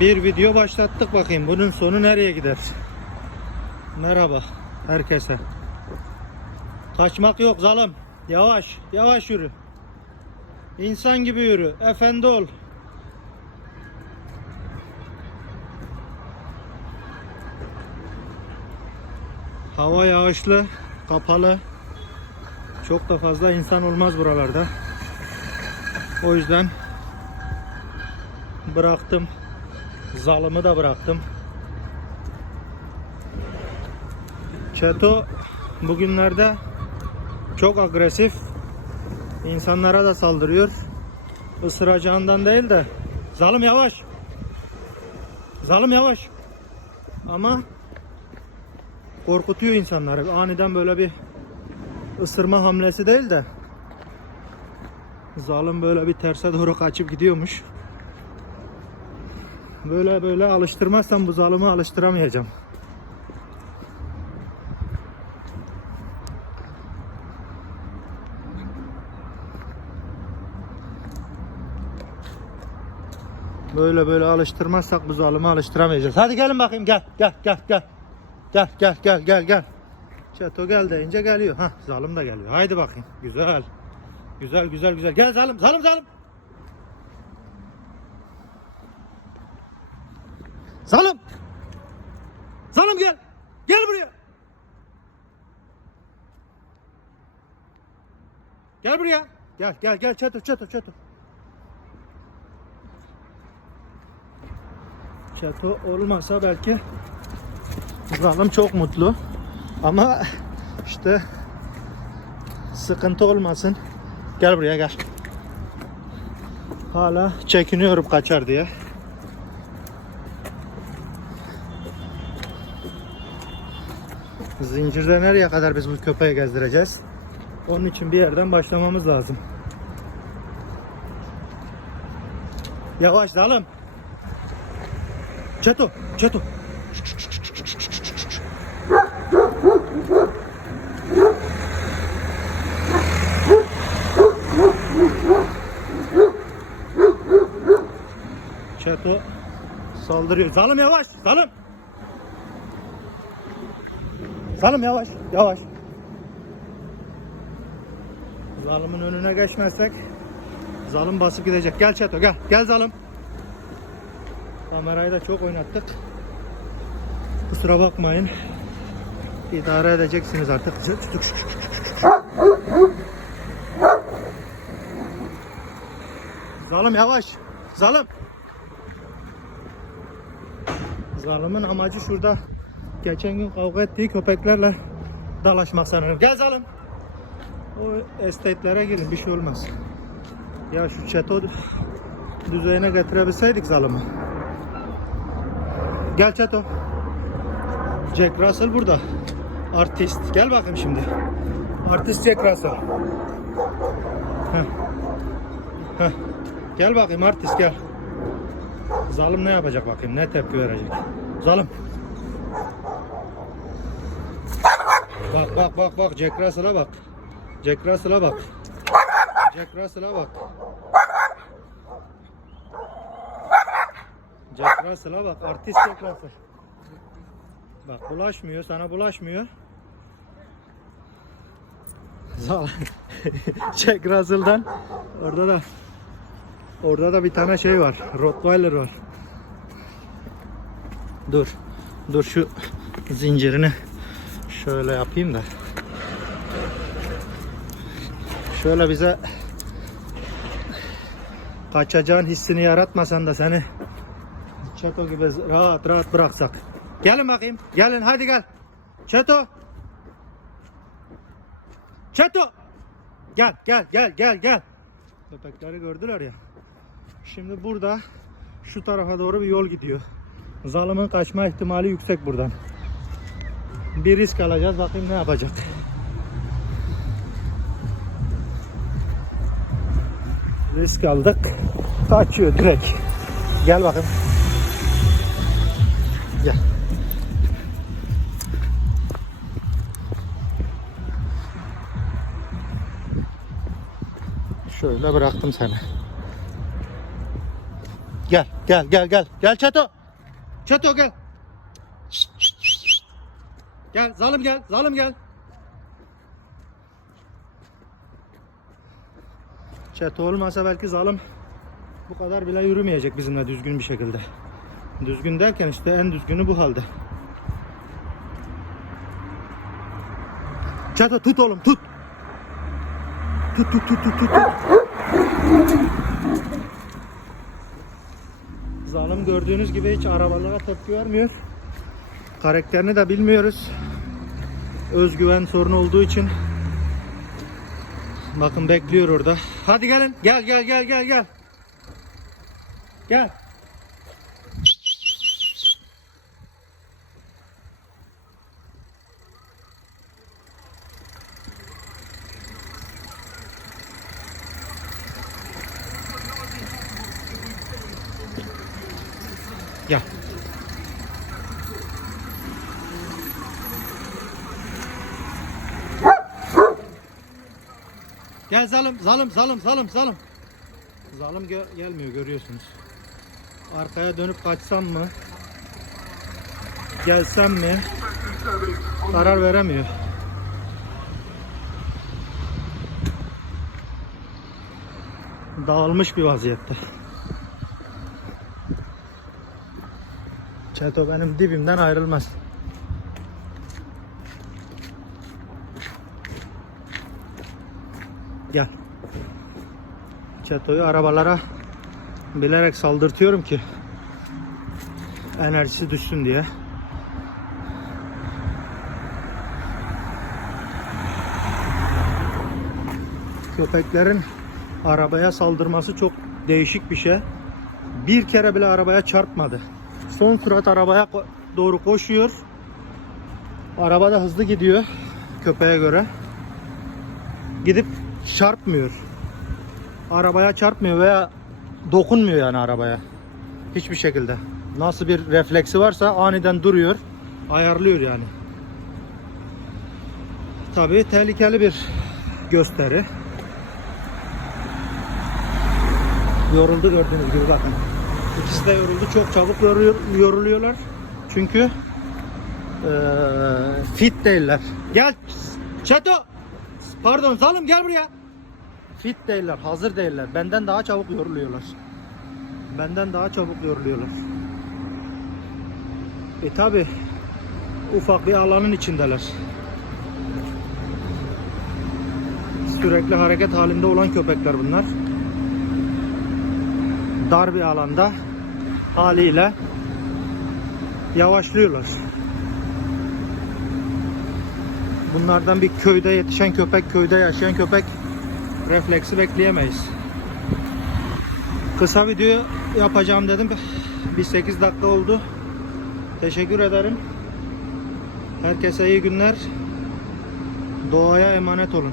Bir video başlattık bakayım. Bunun sonu nereye gider? Merhaba herkese. Kaçmak yok zalim. Yavaş, yavaş yürü. İnsan gibi yürü. Efendi ol. Hava yağışlı, kapalı. Çok da fazla insan olmaz buralarda. O yüzden bıraktım. Zalımı da bıraktım. Çeto bugünlerde çok agresif. İnsanlara da saldırıyor. Isıracağından değil de. Zalım yavaş. Zalım yavaş. Ama korkutuyor insanları. Aniden böyle bir ısırma hamlesi değil de zalim böyle bir terse doğru kaçıp gidiyormuş. Böyle böyle alıştırmazsam bu zalimi alıştıramayacağım. Böyle böyle alıştırmazsak bu zalimi alıştıramayacağız. Hadi gelin bakayım gel gel gel gel. Gel gel gel gel gel. Çeto gel deyince geliyor. Ha zalim de geliyor. Haydi bakayım. Güzel. Güzel güzel güzel. Gel zalim zalim zalim. Zalim. Zalim gel. Gel buraya. Gel buraya. Gel gel gel çatır çatır çatır. Çato olmasa belki Zalim çok mutlu. Ama işte sıkıntı olmasın. Gel buraya gel. Hala çekiniyorum kaçar diye. Zincirde nereye kadar biz bu köpeği gezdireceğiz? Onun için bir yerden başlamamız lazım. Yavaş zalim. Çeto, çeto. Çeto saldırıyor. Zalim yavaş, zalim. Zalim yavaş, yavaş. Zalimin önüne geçmezsek zalim basıp gidecek. Gel Çeto gel. Gel zalim. Kamerayı da çok oynattık. Kusura bakmayın. İdare edeceksiniz artık. Zalim yavaş. Zalim. Zalimin amacı şurada geçen gün kavga ettiği köpeklerle dalaşmak sanırım. Gel zalim. O estate'lere girin bir şey olmaz. Ya şu çeto düzeyine getirebilseydik zalimi. Gel çeto. Jack Russell burada. Artist. Gel bakayım şimdi. Artist Jack Russell. Heh. Heh. Gel bakayım artist gel. Zalim ne yapacak bakayım? Ne tepki verecek? Zalim. Bak bak bak bak Jack Russell'a bak. Jack Russell'a bak. Jack Russell'a bak. Jack Russell'a bak. Artist Jack Russell. Bak bulaşmıyor. Sana bulaşmıyor. Jack Russell'dan orada da orada da bir tane şey var. Rottweiler var. Dur. Dur şu zincirini şöyle yapayım da. Şöyle bize kaçacağın hissini yaratmasan da seni Çeto gibi rahat rahat bıraksak. Gelin bakayım. Gelin hadi gel. Çeto. Çeto. Gel gel gel gel gel. Köpekleri gördüler ya. Şimdi burada şu tarafa doğru bir yol gidiyor. Zalimin kaçma ihtimali yüksek buradan. Bir risk alacağız. Bakayım ne yapacak. Risk aldık. Kaçıyor direkt. Gel bakayım. Gel. Şöyle bıraktım seni. Gel gel gel gel. Gel Çeto. Çeto gel. Gel zalim gel. Zalim gel. Çeto olmasa belki zalim bu kadar bile yürümeyecek bizimle düzgün bir şekilde. Düzgün derken işte en düzgünü bu halde. Çeto tut oğlum. Tut tut tut tut tut. tut. Zalim gördüğünüz gibi hiç arabalara tepki vermiyor. Karakterini de bilmiyoruz. Özgüven sorunu olduğu için. Bakın bekliyor orada. Hadi gelin. Gel gel gel gel gel. Gel. Gel zalim, zalim, zalim, zalim, zalim. Zalim gö- gelmiyor görüyorsunuz. Arkaya dönüp kaçsam mı? Gelsem mi? Karar veremiyor. Dağılmış bir vaziyette. Çeto benim dibimden ayrılmaz. Gel. Çeto'yu arabalara bilerek saldırtıyorum ki enerjisi düşsün diye. Köpeklerin arabaya saldırması çok değişik bir şey. Bir kere bile arabaya çarpmadı. Son sürat arabaya doğru koşuyor. Araba da hızlı gidiyor köpeğe göre. Gidip çarpmıyor. Arabaya çarpmıyor veya dokunmuyor yani arabaya. Hiçbir şekilde. Nasıl bir refleksi varsa aniden duruyor. Ayarlıyor yani. Tabii tehlikeli bir gösteri. Yoruldu gördüğünüz gibi bakın. İkisi de yoruldu. Çok çabuk yoruyor, yoruluyorlar. Çünkü eee, fit değiller. Gel. Çeto. Pardon zalim gel buraya. Fit değiller. Hazır değiller. Benden daha çabuk yoruluyorlar. Benden daha çabuk yoruluyorlar. E tabi ufak bir alanın içindeler. Sürekli hareket halinde olan köpekler bunlar dar bir alanda haliyle yavaşlıyorlar. Bunlardan bir köyde yetişen köpek, köyde yaşayan köpek refleksi bekleyemeyiz. Kısa video yapacağım dedim. Bir 8 dakika oldu. Teşekkür ederim. Herkese iyi günler. Doğaya emanet olun.